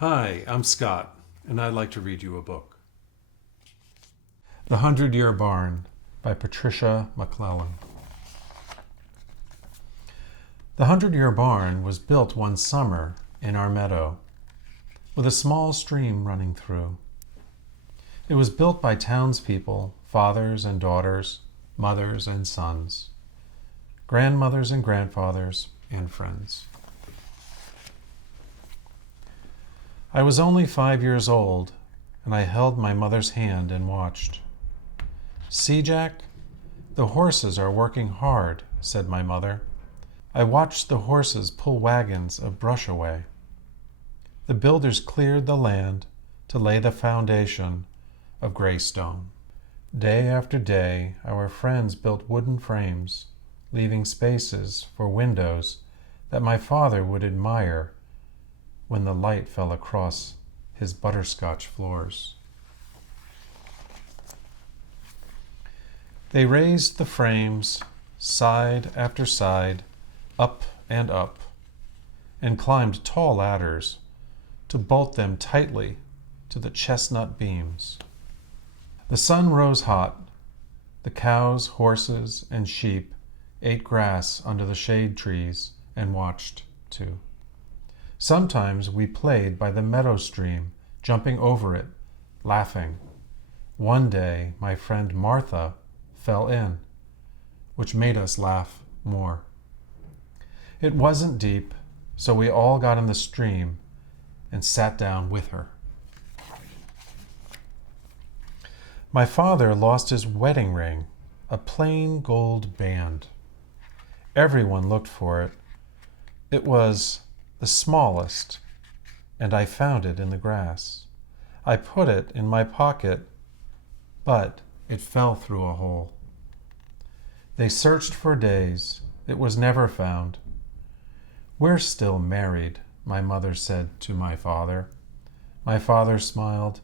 Hi, I'm Scott, and I'd like to read you a book. The 100-Year Barn by Patricia MacLachlan. The 100-Year Barn was built one summer in our meadow, with a small stream running through. It was built by townspeople, fathers and daughters, mothers and sons, grandmothers and grandfathers, and friends. I was only 5 years old, and I held my mother's hand and watched. "See, Jack, the horses are working hard," said my mother. I watched the horses pull wagons of brush away. The builders cleared the land to lay the foundation of gray stone. Day after day, our friends built wooden frames, leaving spaces for windows that my father would admire when the light fell across his butterscotch floors. They raised the frames side after side, up and up, and climbed tall ladders to bolt them tightly to the chestnut beams. The sun rose hot. The cows, horses, and sheep ate grass under the shade trees and watched too. Sometimes we played by the meadow stream, jumping over it, laughing. One day, my friend Martha fell in, which made us laugh more. It wasn't deep, so we all got in the stream and sat down with her. My father lost his wedding ring, a plain gold band. Everyone looked for it. It was the smallest, and I found it in the grass. I put it in my pocket, but it fell through a hole. They searched for days. It was never found. "We're still married," my mother said to my father. My father smiled.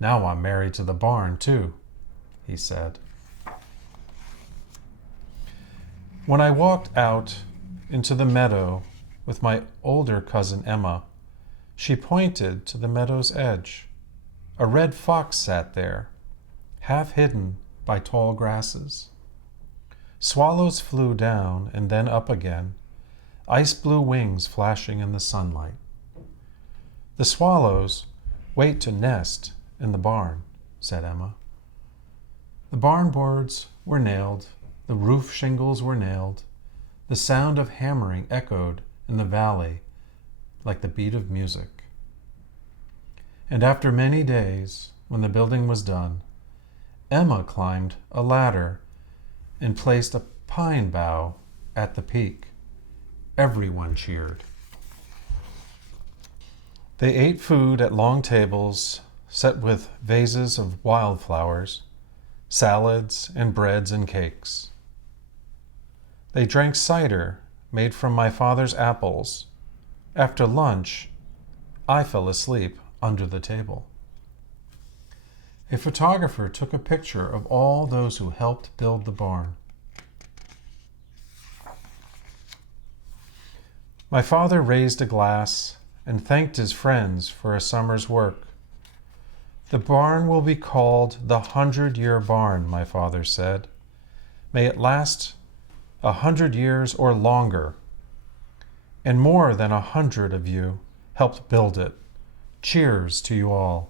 "Now I'm married to the barn, too," he said. When I walked out into the meadow with my older cousin Emma, she pointed to the meadow's edge. A red fox sat there, half hidden by tall grasses. Swallows flew down and then up again, ice blue wings flashing in the sunlight. "The swallows wait to nest in the barn," said Emma. The barn boards were nailed, the roof shingles were nailed. The sound of hammering echoed in the valley like the beat of music. And after many days, when the building was done, Emma climbed a ladder and placed a pine bough at the peak. Everyone cheered. They ate food at long tables set with vases of wildflowers, salads and breads and cakes. They drank cider made from my father's apples. After lunch, I fell asleep under the table. A photographer took a picture of all those who helped build the barn. My father raised a glass and thanked his friends for a summer's work. "The barn will be called the 100-Year Barn," my father said. "May it last 100 years or longer. And more than 100 of you helped build it. Cheers to you all."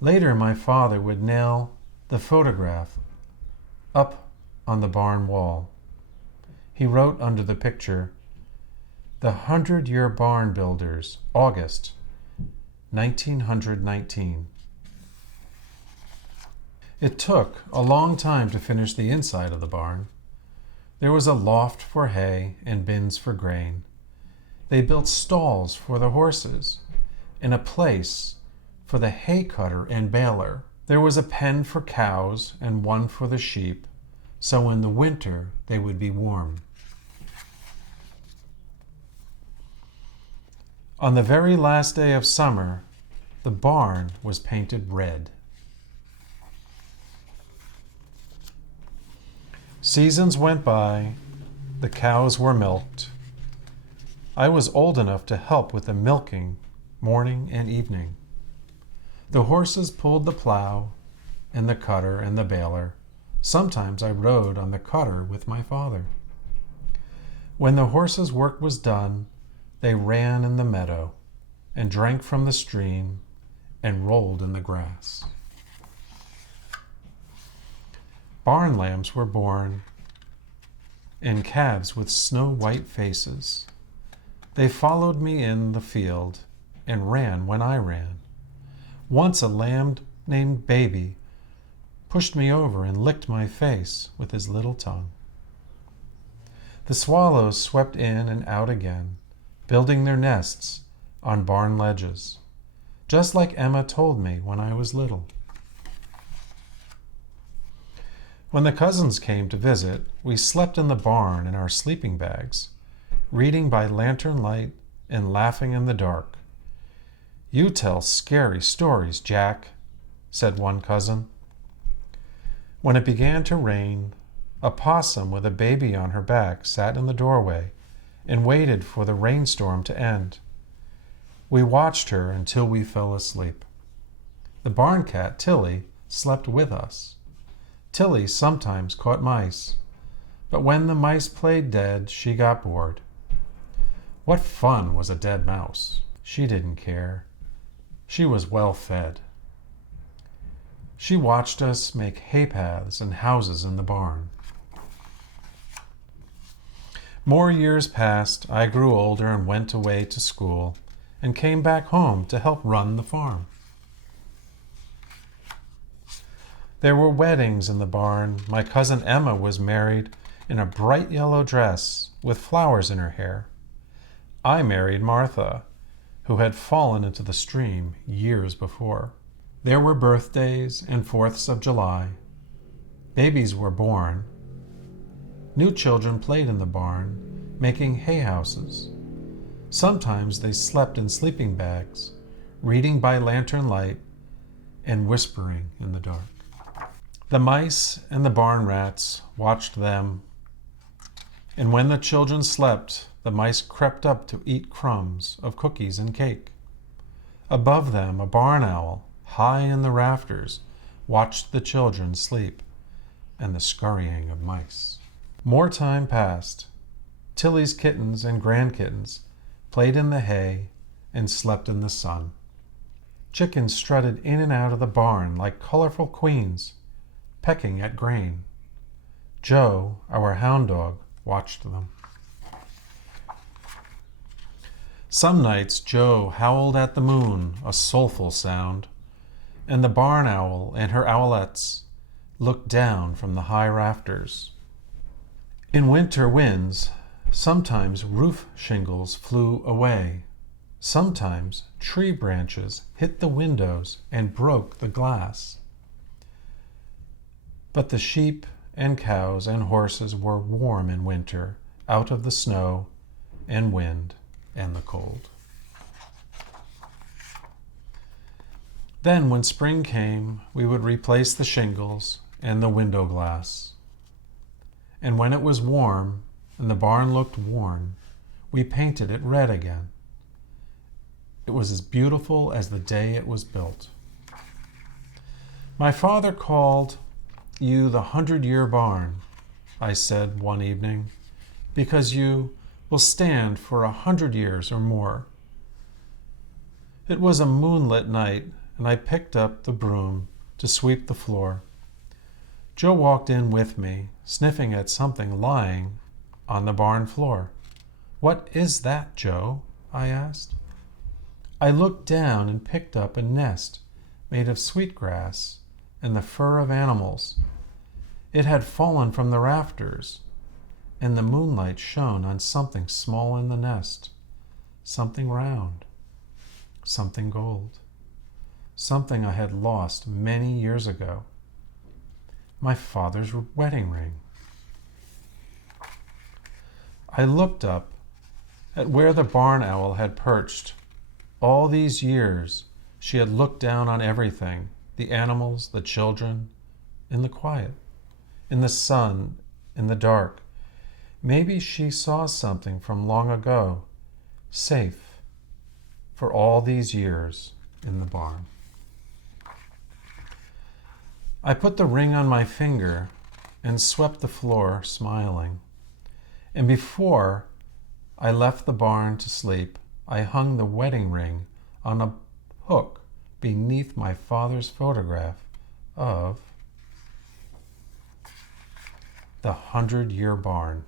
Later, my father would nail the photograph up on the barn wall. He wrote under the picture, "The 100-Year Barn Builders, August 1919. It took a long time to finish the inside of the barn. There was a loft for hay and bins for grain. They built stalls for the horses and a place for the hay cutter and baler. There was a pen for cows and one for the sheep, so in the winter they would be warm. On the very last day of summer, the barn was painted red. Seasons went by, the cows were milked. I was old enough to help with the milking morning and evening. The horses pulled the plow and the cutter and the baler. Sometimes I rode on the cutter with my father. When the horses' work was done, they ran in the meadow and drank from the stream and rolled in the grass. Barn lambs were born and calves with snow-white faces. They followed me in the field and ran when I ran. Once a lamb named Baby pushed me over and licked my face with his little tongue. The swallows swept in and out again, building their nests on barn ledges, just like Emma told me when I was little. When the cousins came to visit, we slept in the barn in our sleeping bags, reading by lantern light and laughing in the dark. "You tell scary stories, Jack," said one cousin. When it began to rain, a possum with a baby on her back sat in the doorway and waited for the rainstorm to end. We watched her until we fell asleep. The barn cat, Tilly, slept with us. Tilly sometimes caught mice, but when the mice played dead, she got bored. What fun was a dead mouse? She didn't care. She was well fed. She watched us make hay paths and houses in the barn. More years passed. I grew older and went away to school and came back home to help run the farm. There were weddings in the barn. My cousin Emma was married in a bright yellow dress with flowers in her hair. I married Martha, who had fallen into the stream years before. There were birthdays and 4ths of July. Babies were born. New children played in the barn, making hay houses. Sometimes they slept in sleeping bags, reading by lantern light and whispering in the dark. The mice and the barn rats watched them, and when the children slept, the mice crept up to eat crumbs of cookies and cake. Above them, a barn owl, high in the rafters, watched the children sleep and the scurrying of mice. More time passed. Tilly's kittens and grandkittens played in the hay and slept in the sun. Chickens strutted in and out of the barn like colorful queens, pecking at grain. Joe, our hound dog, watched them. Some nights Joe howled at the moon, a soulful sound, and the barn owl and her owlets looked down from the high rafters. In winter winds, sometimes roof shingles flew away. Sometimes tree branches hit the windows and broke the glass. But the sheep and cows and horses were warm in winter, out of the snow and wind and the cold. Then, when spring came, we would replace the shingles and the window glass. And when it was warm and the barn looked worn, we painted it red again. It was as beautiful as the day it was built. "My father called you the 100-year barn," I said one evening, "because you will stand for 100 years or more." It was a moonlit night, and I picked up the broom to sweep the floor. Joe walked in with me, sniffing at something lying on the barn floor. "What is that, Joe?" I asked. I looked down and picked up a nest made of sweetgrass and the fur of animals. It had fallen from the rafters, and the moonlight shone on something small in the nest, something round, something gold, something I had lost many years ago. My father's wedding ring. I looked up at where the barn owl had perched. All these years, she had looked down on everything, the animals, the children, in the quiet, in the sun, in the dark. Maybe she saw something from long ago, safe for all these years in the barn. I put the ring on my finger and swept the floor, smiling. And before I left the barn to sleep, I hung the wedding ring on a hook beneath my father's photograph of the 100-year barn.